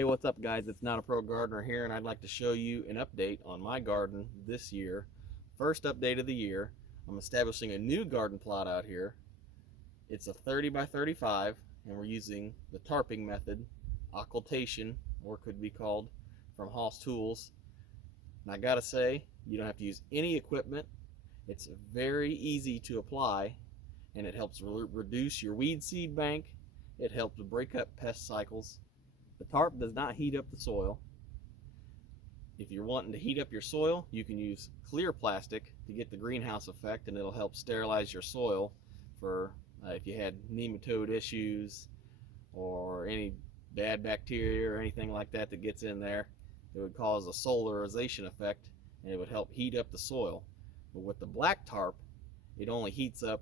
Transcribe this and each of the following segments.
Hey, what's up guys? It's Not a Pro Gardener here, and I'd like to show you an update on my garden this year. First update of the year. I'm establishing a new garden plot out here. It's a 30 by 35, and we're using the tarping method, occultation, or could be called, from Hoss Tools. And I gotta say, you don't have to use any equipment. It's very easy to apply, and it helps reduce your weed seed bank. It helps break up pest cycles. The tarp does not heat up the soil. If you're wanting to heat up your soil, you can use clear plastic to get the greenhouse effect, and it'll help sterilize your soil for if you had nematode issues or any bad bacteria or anything like that that gets in there. It would cause a solarization effect, and it would help heat up the soil. But with the black tarp, it only heats up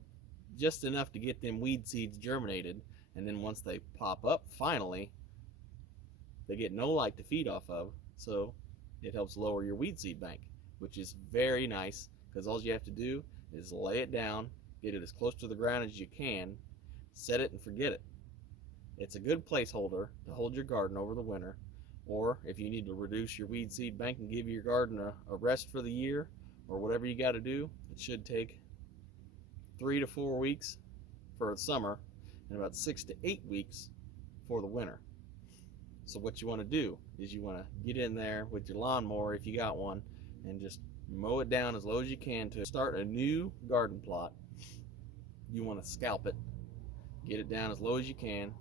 just enough to get them weed seeds germinated, and then once they pop up finally, they get no light to feed off of, so it helps lower your weed seed bank, which is very nice because all you have to do is lay it down, get it as close to the ground as you can, set it and forget it. It's a good placeholder to hold your garden over the winter, or if you need to reduce your weed seed bank and give your garden a rest for the year, or whatever you got to do. It should take 3 to 4 weeks for the summer and about 6 to 8 weeks for the winter. So what you want to do is you want to get in there with your lawnmower, if you got one, and just mow it down as low as you can. To start a new garden plot, you want to scalp it, get it down as low as you can,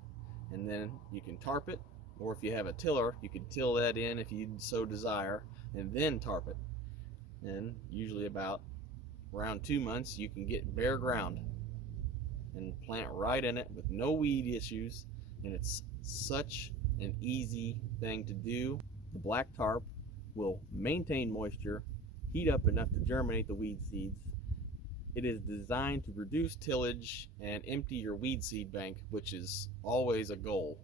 and then you can tarp it, or if you have a tiller, you can till that in if you so desire, and then tarp it. And usually about around 2 months you can get bare ground and plant right in it with no weed issues, and it's such an easy thing to do. The black tarp will maintain moisture, heat up enough to germinate the weed seeds. It is designed to reduce tillage and empty your weed seed bank, which is always a goal.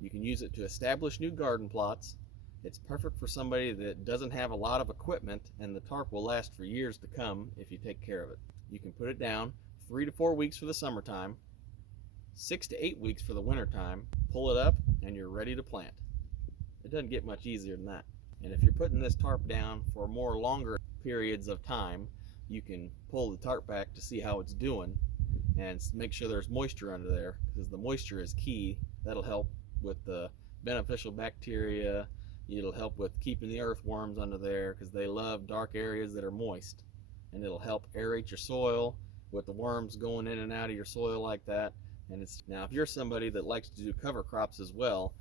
You can use it to establish new garden plots. It's perfect for somebody that doesn't have a lot of equipment, and the tarp will last for years to come if you take care of it. You can put it down 3 to 4 weeks for the summertime, 6 to 8 weeks for the wintertime, pull it up, and you're ready to plant. It doesn't get much easier than that. And if you're putting this tarp down for more longer periods of time, you can pull the tarp back to see how it's doing and make sure there's moisture under there, because the moisture is key. That'll help with the beneficial bacteria. It'll help with keeping the earthworms under there because they love dark areas that are moist, and it'll help aerate your soil with the worms going in and out of your soil like that. And it's now, if you're somebody that likes to do cover crops as well,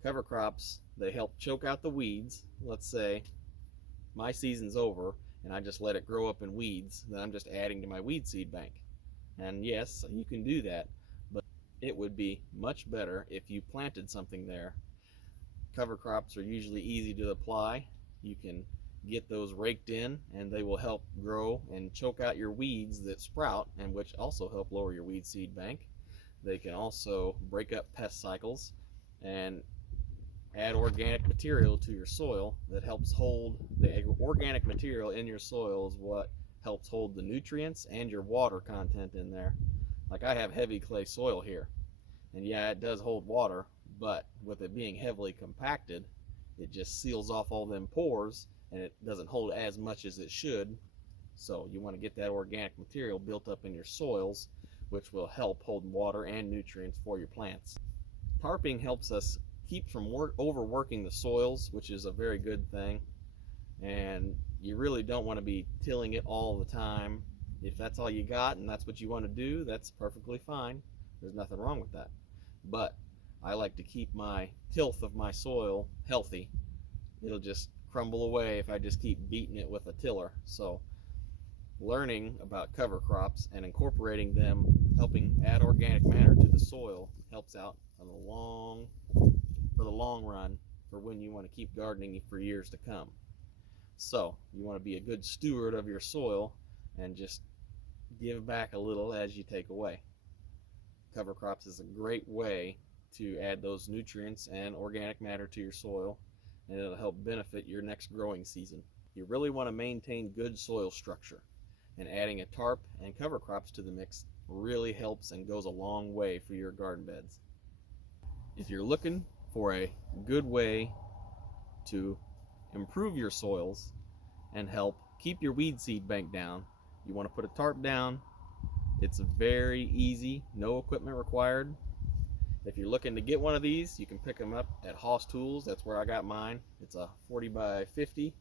cover crops, they help choke out the weeds. Let's say my season's over and I just let it grow up in weeds, then I'm just adding to my weed seed bank. And yes, you can do that, but it would be much better if you planted something there. Cover crops are usually easy to apply. You can get those raked in, and they will help grow and choke out your weeds that sprout, and which also help lower your weed seed bank. They can also break up pest cycles and add organic material to your soil that helps hold the organic material in your soil is what helps hold the nutrients and your water content in there. Like I have heavy clay soil here, and yeah, it does hold water, but with it being heavily compacted, it just seals off all them pores and it doesn't hold as much as it should. So you want to get that organic material built up in your soils, which will help hold water and nutrients for your plants. Tarping helps us keep from overworking the soils, which is a very good thing. And you really don't want to be tilling it all the time. If that's all you got and that's what you want to do, that's perfectly fine. There's nothing wrong with that. But I like to keep my tilth of my soil healthy. It'll just crumble away if I just keep beating it with a tiller. So learning about cover crops and incorporating them, helping add organic matter to the soil, helps out for the long run, for when you want to keep gardening for years to come. So you want to be a good steward of your soil and just give back a little as you take away. Cover crops is a great way to add those nutrients and organic matter to your soil, and it'll help benefit your next growing season. You really want to maintain good soil structure, and adding a tarp and cover crops to the mix really helps and goes a long way for your garden beds. If you're looking for a good way to improve your soils and help keep your weed seed bank down. You want to put a tarp down. It's very easy, no equipment required. If you're looking to get one of these, you can pick them up at Hoss Tools. That's where I got mine. It's a 40 by 50.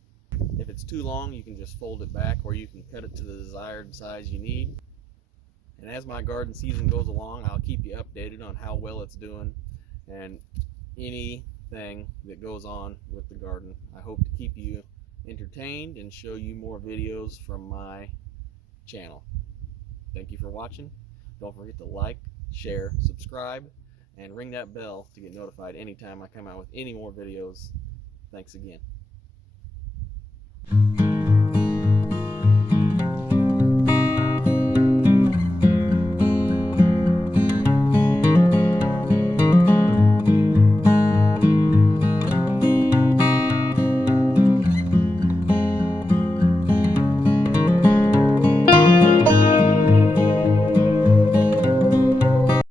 If it's too long, you can just fold it back, or you can cut it to the desired size you need. And as my garden season goes along, I'll keep you updated on how well it's doing and anything that goes on with the garden. I hope to keep you entertained and show you more videos from my channel. Thank you for watching. Don't forget to like, share, subscribe, and ring that bell to get notified anytime I come out with any more videos. Thanks again.